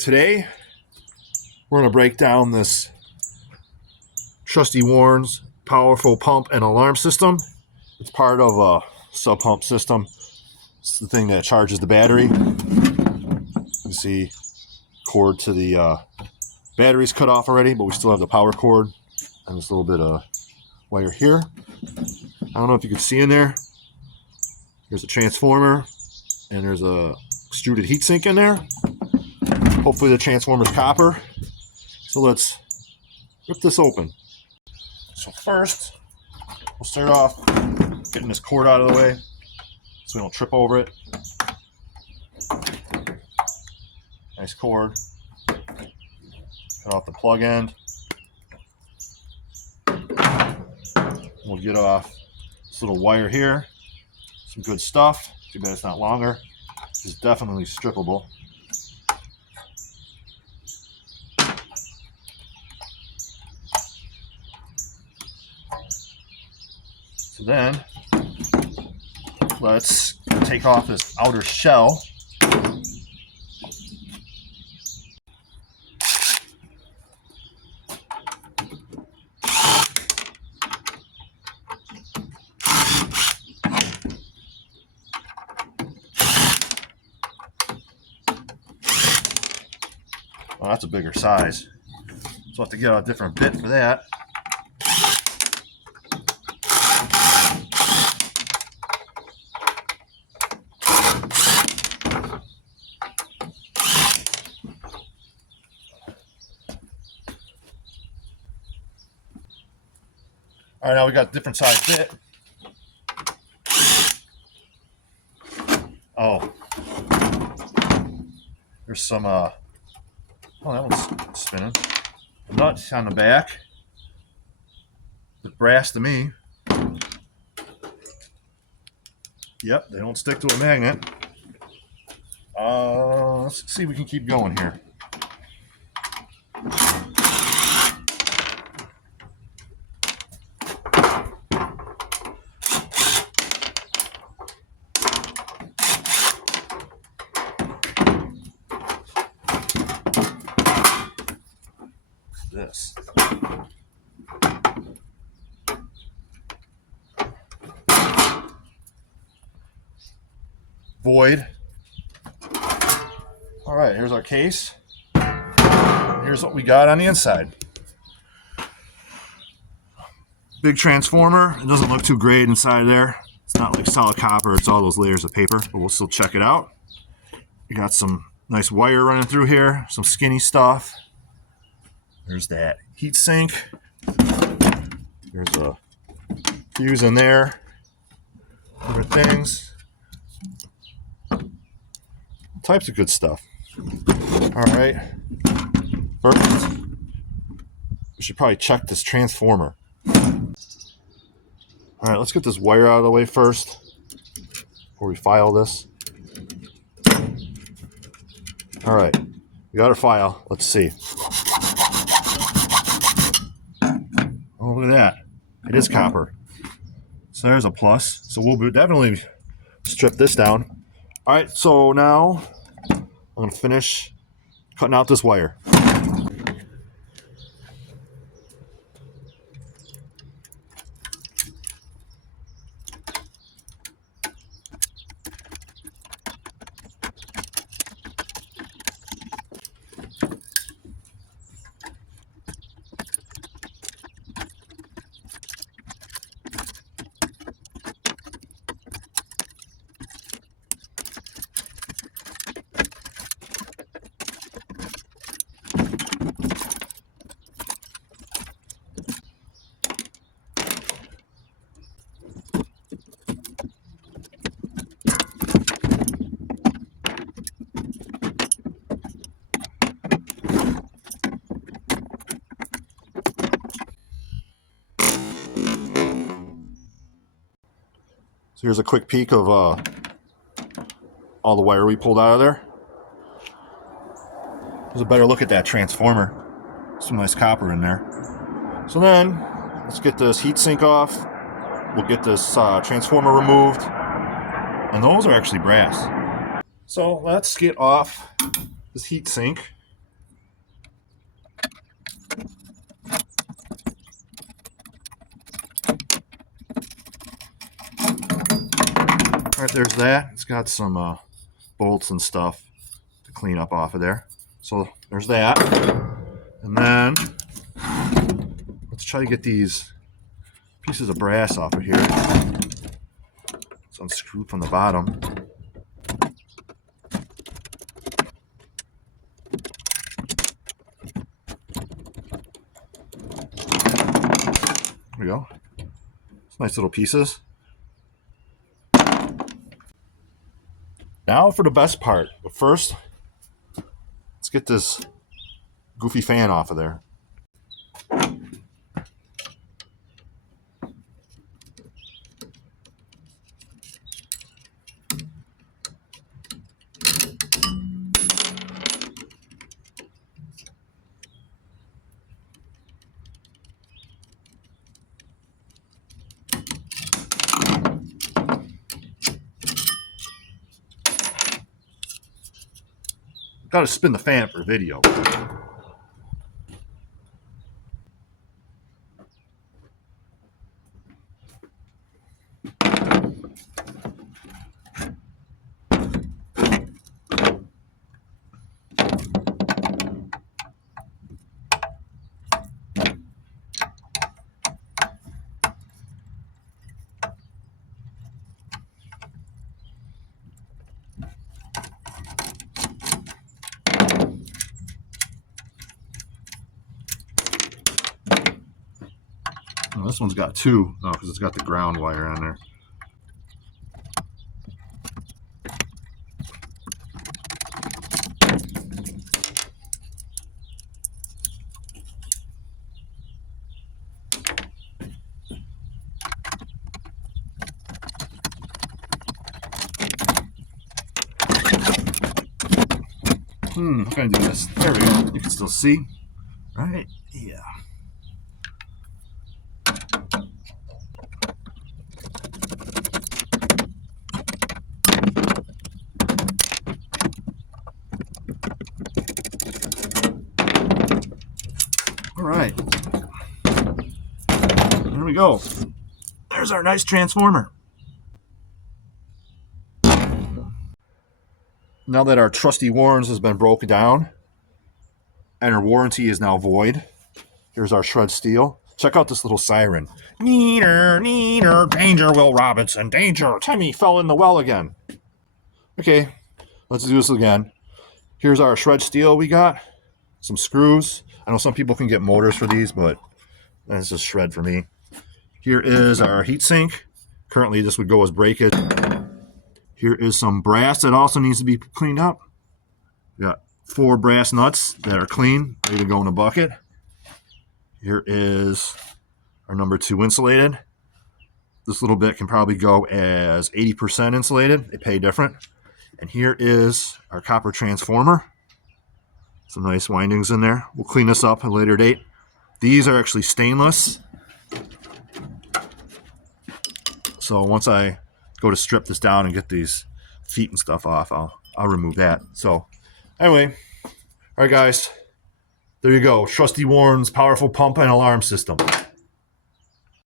Today, we're going to break down this Trusty Warren's powerful pump and alarm system. It's part of a sub-pump system. It's the thing that charges the battery. You see cord to the battery's cut off already, but we still have the power cord and this little bit of wire here. I don't know if you can see in there. There's a transformer and there's a extruded heatsink in there. Hopefully the transformer's copper. So let's rip this open. So first, we'll start off getting this cord out of the way so we don't trip over it. Nice cord. Cut off the plug end. We'll get off this little wire here. Some good stuff. Too bad it's not longer. This is definitely strippable. So then, let's take off this outer shell. Well, that's a bigger size. So we'll have to get a different bit for that. All right, now we got a different size bit. Oh, there's some, oh, that one's spinning. Nuts on the back. Look brass to me. Yep, they don't stick to a magnet. Let's see if we can keep going here. This. Void. All right, here's our case. Here's what we got on the inside. Big transformer. It doesn't look too great inside there. It's not like solid copper. It's all those layers of paper, but we'll still check it out. We got some nice wire running through here, some skinny stuff. There's that heat sink. There's a fuse in there. Other things. Types of good stuff. All right. First, we should probably check this transformer. All right, let's get this wire out of the way first before we file this. All right, we got our file. Let's see. Oh, look at that. It is copper. So there's a plus. So we'll definitely strip this down. All right, so now I'm going to finish cutting out this wire. So here's a quick peek of all the wire we pulled out of there. Here's a better look at that transformer. Some nice copper in there. So then, let's get this heatsink off. We'll get this transformer removed. And those are actually brass. So let's get off this heatsink. All right, there's that. It's got some bolts and stuff to clean up off of there. So there's that. And then let's try to get these pieces of brass off of here. Let's unscrew from the bottom. There we go. It's nice little pieces. Now for the best part. But first, let's get this goofy fan off of there. Got to spin the fan for video. Oh, this one's got two. Oh, because it's got the ground wire on there. I'm gonna do this. There we go. You can still see. Right? Yeah. All right. There we go. There's our nice transformer. Now that our trusty warrants has been broken down and our warranty is now void, here's our shred steel. Check out this little siren. Neener, neener, danger, Will Robinson, danger. Timmy fell in the well again. Okay, let's do this again. Here's our shred steel we got. Some screws. I know some people can get motors for these, but that's just shred for me. Here is our heatsink. Currently, this would go as breakage. Here is some brass that also needs to be cleaned up. We got 4 brass nuts that are clean, ready to go in a bucket. Here is our number 2 insulated. This little bit can probably go as 80% insulated. They pay different. And here is our copper transformer. Some nice windings in there. We'll clean this up at a later date. These are actually stainless. So once I go to strip this down and get these feet and stuff off, I'll remove that. So anyway, all right guys, there you go. Trusty Warren's powerful pump and alarm system.